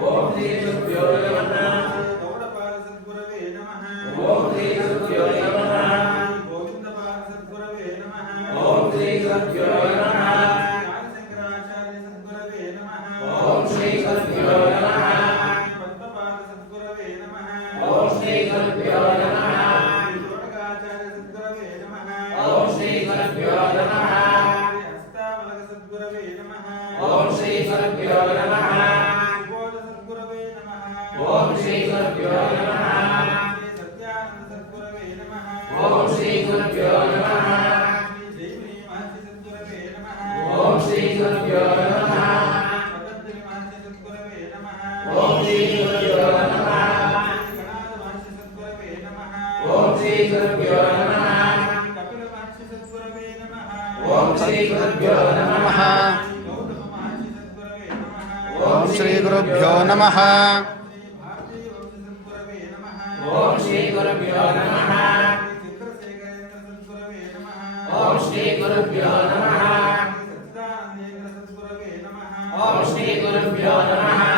Oh, Jesus, you're the one. ఓం శ్రీ గురుభ్యో నమః. సత్యానంద సద్గురవే నమః. ఓం ఓం శ్రీ గురుభ్యో నమః. చంద్రశేఖరేంద్ర సద్గురవే నమః. ఓం శ్రీ గురుభ్యో నమః. ఓం శ్రీ గురుభ్యో నమః.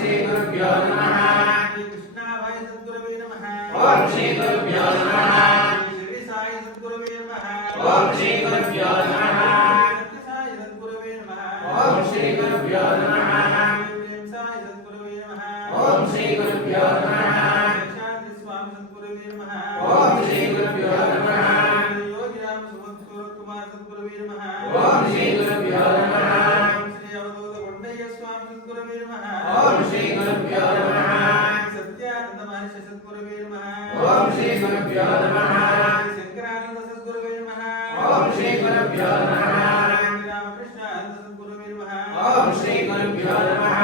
श्री गुरुभ्यो नमः कृष्णाय सद्गुरवे नमः ओम श्री गुरु सद्गुरुवे नमः ओम श्री गुरुभ्यो नमः। सत्यानंद महर्षि सद्गुरुवे नमः। ओम श्री गुरुभ्यो नमः। शंकरानंद सद्गुरुवे नमः। ओम श्री गुरुभ्यो नमः। रामकृष्ण सद्गुरुवे नमः। ओम श्री गुरुभ्यो नमः।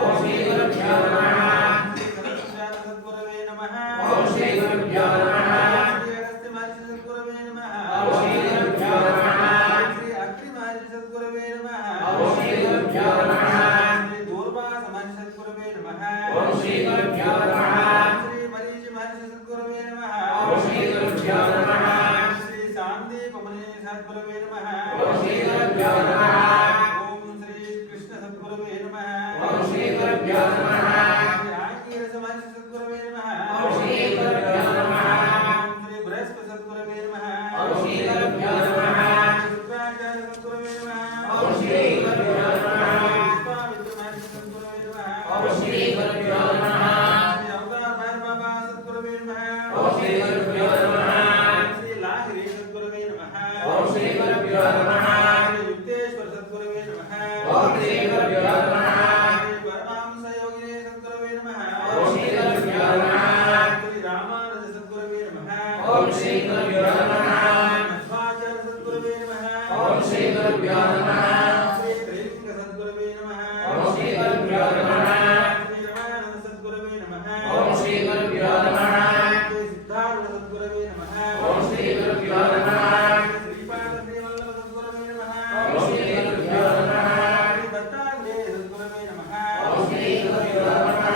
ఓం ఓం శ్రీ దత్తాత్రేయ నమః. ఓం శ్రీ గురుభ్యో నమః.